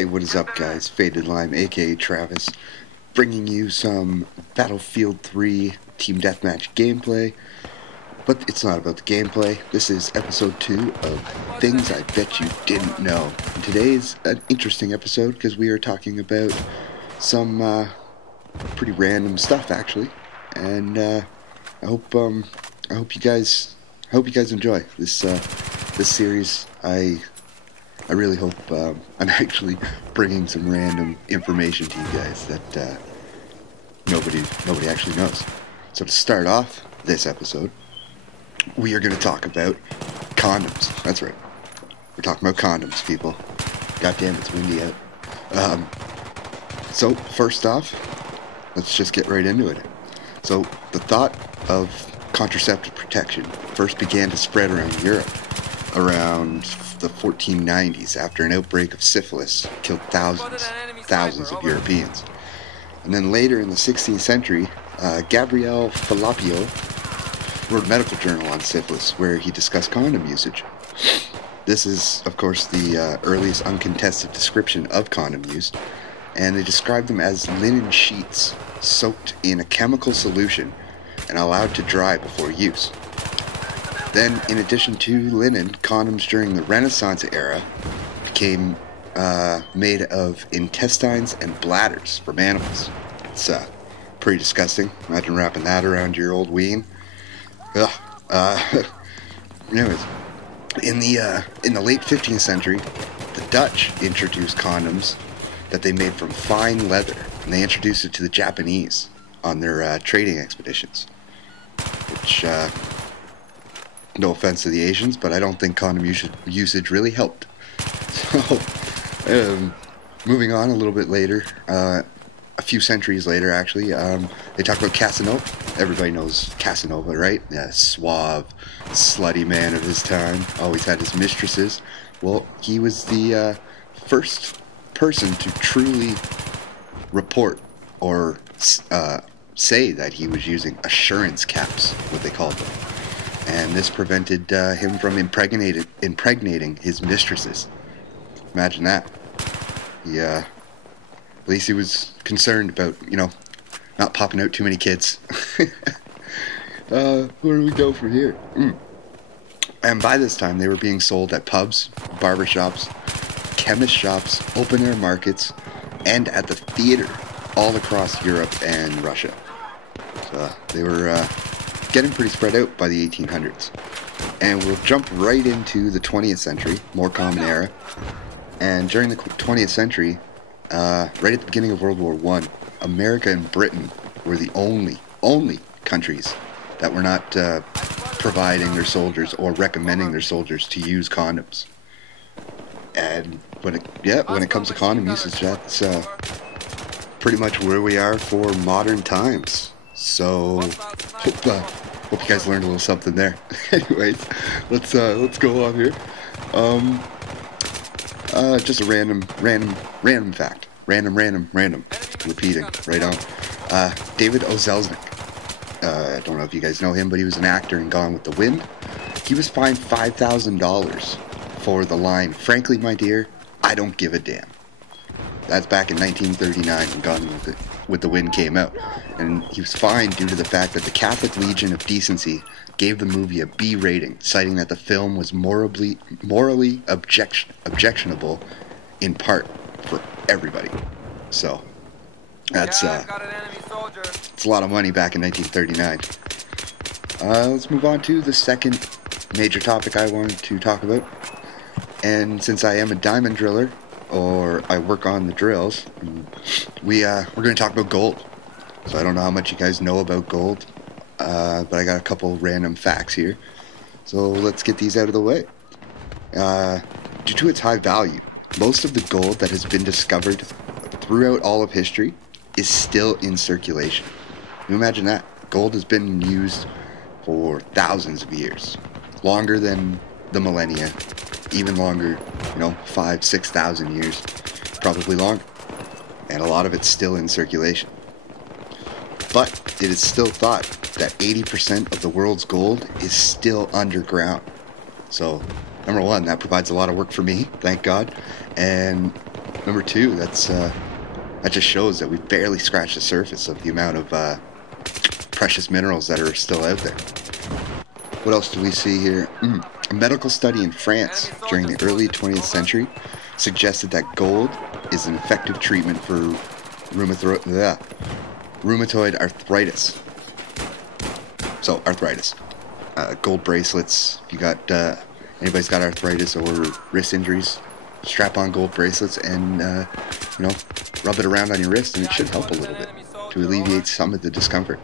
Hey, what is up, guys? FATEDLIME, aka Travis, bringing you some Battlefield 3 Team Deathmatch gameplay. But it's not about the gameplay. This is episode 2 of Things I Bet You Didn't Know. And today's an interesting episode because we are talking about some pretty random stuff, actually. And I hope you guys enjoy this series. I really hope I'm actually bringing some random information to you guys that nobody actually knows. So to start off this episode, we are going to talk about condoms. That's right. We're talking about condoms, people. God damn, it's windy out. So first off, let's just get right into it. So the thought of contraceptive protection first began to spread around Europe around the 1490s after an outbreak of syphilis killed thousands of Europeans. And then later in the 16th century, Gabriele Falloppio wrote a medical journal on syphilis where he discussed condom usage. This is, of course, the earliest uncontested description of condom use, and they described them as linen sheets soaked in a chemical solution and allowed to dry before use. Then, in addition to linen, condoms during the Renaissance era became made of intestines and bladders from animals. It's pretty disgusting. Imagine wrapping that around your old ween. Ugh. Anyways, in the late 15th century, the Dutch introduced condoms that they made from fine leather, and they introduced it to the Japanese on their trading expeditions. Which, no offense to the Asians, but I don't think condom usage really helped. So, moving on a little bit later, a few centuries later actually, they talk about Casanova. Everybody knows Casanova, right? Yeah, suave, slutty man of his time, always had his mistresses. Well, he was the first person to truly report or say that he was using assurance caps, what they called them. And this prevented him from impregnating his mistresses. Imagine that. At least he was concerned about, not popping out too many kids. Where do we go from here? And by this time, they were being sold at pubs, barbershops, chemist shops, open-air markets, and at the theater all across Europe and Russia. So they were getting pretty spread out by the 1800s. And we'll jump right into the 20th century, more common era. And during the 20th century, right at the beginning of World War I, America and Britain were the only countries that were not providing their soldiers or recommending their soldiers to use condoms. And when it comes to condom usage, that's pretty much where we are for modern times. So hope you guys learned a little something there. Anyways, let's go on here. Just a random fact. Random. Repeating, right on. David O. Selznick. I don't know if you guys know him, but he was an actor in Gone with the Wind. He was fined $5,000 for the line, "Frankly, my dear, I don't give a damn." That's back in 1939 when Gone with the Wind came out. And he was fined due to the fact that the Catholic Legion of Decency gave the movie a B rating, citing that the film was morally objectionable in part for everybody. So that's it's a lot of money back in 1939. Let's move on to the second major topic I wanted to talk about. And since I am a diamond driller, or I work on the drills, we're going to talk about gold. So I don't know how much you guys know about gold, but I got a couple random facts here. So let's get these out of the way. Due to its high value, most of the gold that has been discovered throughout all of history is still in circulation. Can you imagine that? Gold has been used for thousands of years, longer than the millennia, even longer, 5,000, 6,000 years, probably longer. And a lot of it's still in circulation. But it is still thought that 80% of the world's gold is still underground. So, number one, that provides a lot of work for me, thank God. And Number two, that just shows that we've barely scratched the surface of the amount of precious minerals that are still out there. What else do we see here? A medical study in France during the early 20th century suggested that gold is an effective treatment for rheumatoid arthritis. So, arthritis. Gold bracelets. If you got anybody's got arthritis or wrist injuries, strap on gold bracelets and rub it around on your wrist, and it should help a little bit to alleviate some of the discomfort.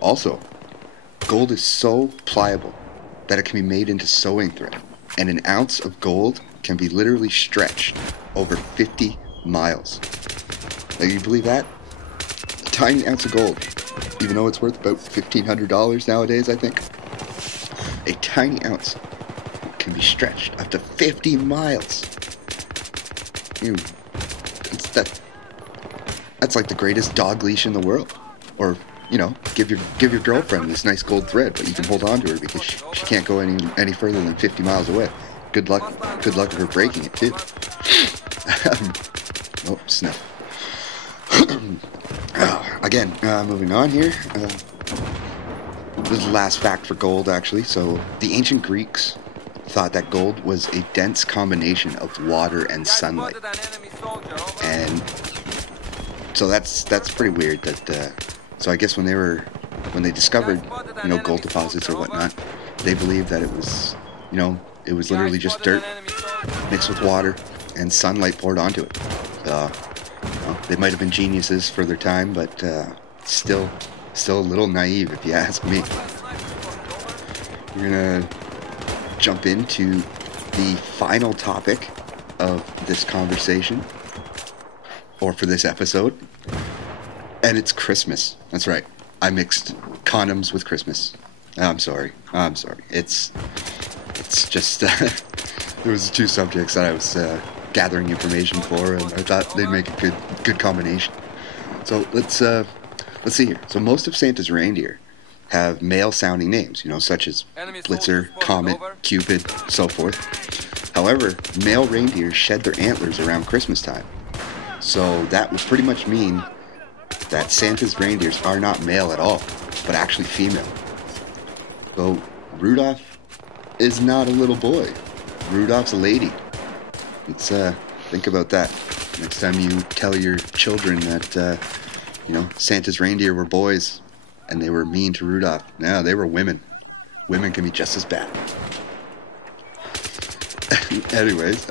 Also, gold is so pliable that it can be made into sewing thread, and an ounce of gold can be literally stretched over 50 miles. Now, you believe that? A tiny ounce of gold, even though it's worth about $1,500 nowadays, I think. A tiny ounce can be stretched up to 50 miles. That's like the greatest dog leash in the world. Or, give your girlfriend this nice gold thread, but you can hold on to her because she can't go any further than 50 miles away. Good luck of her breaking it too. Oh, sniff. Again, moving on here. This is the last fact for gold, actually. So, the ancient Greeks thought that gold was a dense combination of water and sunlight. And so that's pretty weird. So I guess when they discovered gold deposits or whatnot, they believed that it was literally just dirt mixed with water and sunlight poured onto it. They might have been geniuses for their time, but still a little naive if you ask me. We're gonna jump into the final topic of this conversation, or for this episode, and it's Christmas. That's right. I mixed condoms with Christmas. I'm sorry. It's just there was two subjects that I was gathering information for, and I thought they'd make a good combination. So let's see here. So most of Santa's reindeer have male-sounding names, such as Blitzer, Comet, Cupid, so forth. However, male reindeer shed their antlers around Christmas time. So that would pretty much mean that Santa's reindeers are not male at all, but actually female. So Rudolph is not a little boy. Rudolph's a lady. Let's think about that next time you tell your children that Santa's reindeer were boys and they were mean to Rudolph. No, they were women. Women can be just as bad. Anyways,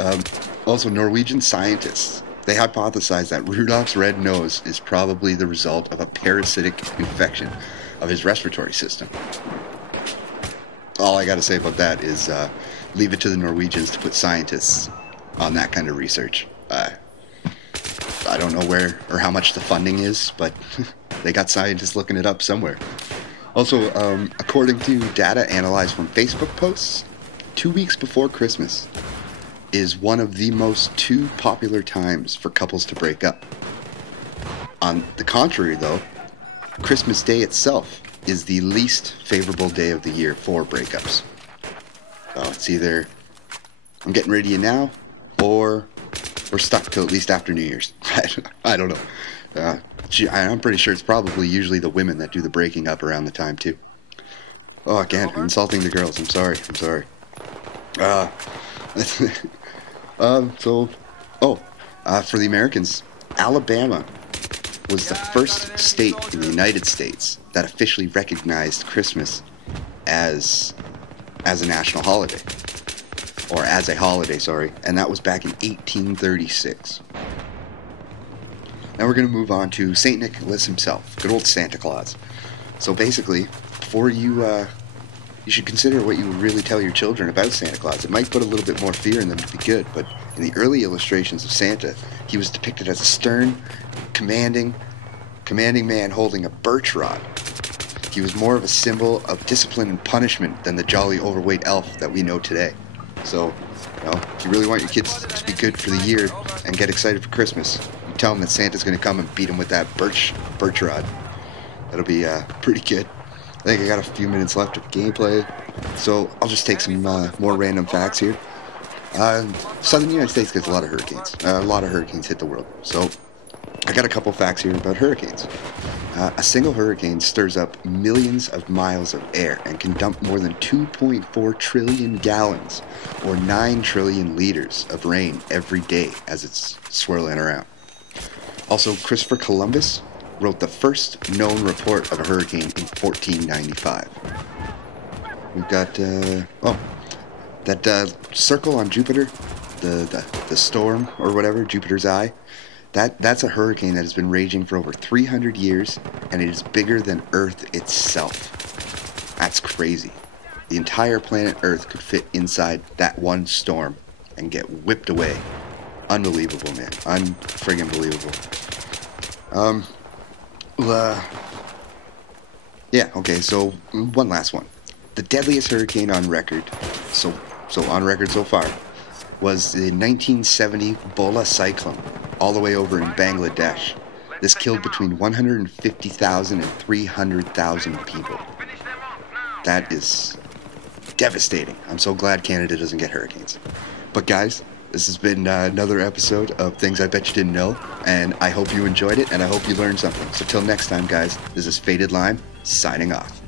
also Norwegian scientists, they hypothesize that Rudolph's red nose is probably the result of a parasitic infection of his respiratory system. All I gotta say about that is leave it to the Norwegians to put scientists on that kind of research. I don't know where or how much the funding is, but they got scientists looking it up somewhere. Also, according to data analyzed from Facebook posts, 2 weeks before Christmas is one of the most two popular times for couples to break up. On the contrary, though, Christmas Day itself is the least favorable day of the year for breakups. So it's either I'm getting rid of you now, or we're stuck till at least after New Year's. I don't know. I'm pretty sure it's probably usually the women that do the breaking up around the time too. Oh, again, I'm insulting the girls. I'm sorry. For the Americans, Alabama was the first state in the United States that officially recognized Christmas as a national holiday. Or as a holiday, sorry. And that was back in 1836. Now we're going to move on to St. Nicholas himself, good old Santa Claus. So basically, before you should consider what you would really tell your children about Santa Claus. It might put a little bit more fear in them to be good, but in the early illustrations of Santa, he was depicted as a stern, commanding man holding a birch rod. He was more of a symbol of discipline and punishment than the jolly overweight elf that we know today. So, if you really want your kids to be good for the year and get excited for Christmas, you tell them that Santa's going to come and beat them with that birch rod. That'll be pretty good. I think I got a few minutes left of gameplay, so I'll just take some more random facts here. Southern United States gets a lot of hurricanes. A lot of hurricanes hit the world. So I got a couple facts here about hurricanes. A single hurricane stirs up millions of miles of air and can dump more than 2.4 trillion gallons, or 9 trillion liters of rain every day as it's swirling around. Also, Christopher Columbus wrote the first known report of a hurricane in 1495. We've got, that circle on Jupiter, the storm or whatever, Jupiter's eye. That's a hurricane that has been raging for over 300 years, and it is bigger than Earth itself. That's crazy. The entire planet Earth could fit inside that one storm and get whipped away. Unbelievable, man. Unfriggin' believable. Yeah, okay, so one last one. The deadliest hurricane on record, so on record so far, was the 1970 Bola cyclone, all the way over in Bangladesh. This killed between 150,000 and 300,000 people. That is devastating. I'm so glad Canada doesn't get hurricanes. But guys, this has been another episode of Things I Bet You Didn't Know, and I hope you enjoyed it, and I hope you learned something. So till next time, guys, this is FATEDLIME, signing off.